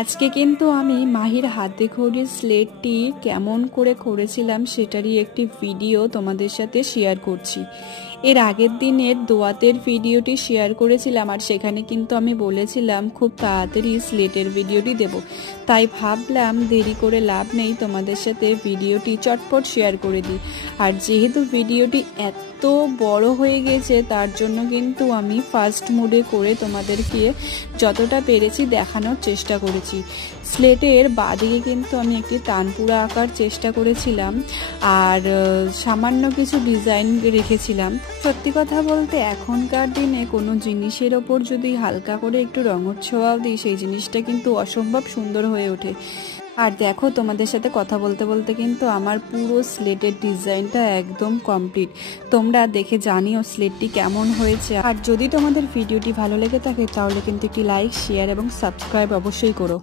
আজকে কিন্তু আমি মাহির হাতে খড়ির স্লেটটি কেমন করে করেছিলাম সেটারই একটি ভিডিও তোমাদের সাথে শেয়ার করছি। এর আগের দিনের দোয়াতের ভিডিওটি শেয়ার করেছিলাম, আর সেখানে কিন্তু আমি বলেছিলাম খুব তাড়াতাড়ি স্লেটের ভিডিওটি দেব। তাই ভাবলাম দেরি করে লাভ নেই, তোমাদের সাথে ভিডিওটি চটপট শেয়ার করে দিই। আর যেহেতু ভিডিওটি এত বড় হয়ে গেছে তার জন্য কিন্তু আমি ফার্স্ট মোডে করে তোমাদেরকে যতটা পেরেছি দেখানোর চেষ্টা করেছি। স্লেটের বাদিকে কিন্তু আমি একটি তানপুরা আঁকার চেষ্টা করেছিলাম আর সামান্য কিছু ডিজাইন রেখেছিলাম। সত্যি কথা বলতে এখনকার দিনে কোনো জিনিসের ওপর যদি হালকা করে একটু রঙের ছোঁয়াও দিই সেই জিনিসটা কিন্তু অসম্ভব সুন্দর হয়ে ওঠে। আর দেখো, তোমাদের সাথে কথা বলতে বলতে কিন্তু আমার পুরো স্লেটের ডিজাইনটা একদম কমপ্লিট। তোমরা দেখে জানিও স্লেটটি কেমন হয়েছে। আর যদি তোমাদের ভিডিওটি ভালো লেগে থাকে তাহলে কিন্তু একটি লাইক, শেয়ার এবং সাবস্ক্রাইব অবশ্যই করো।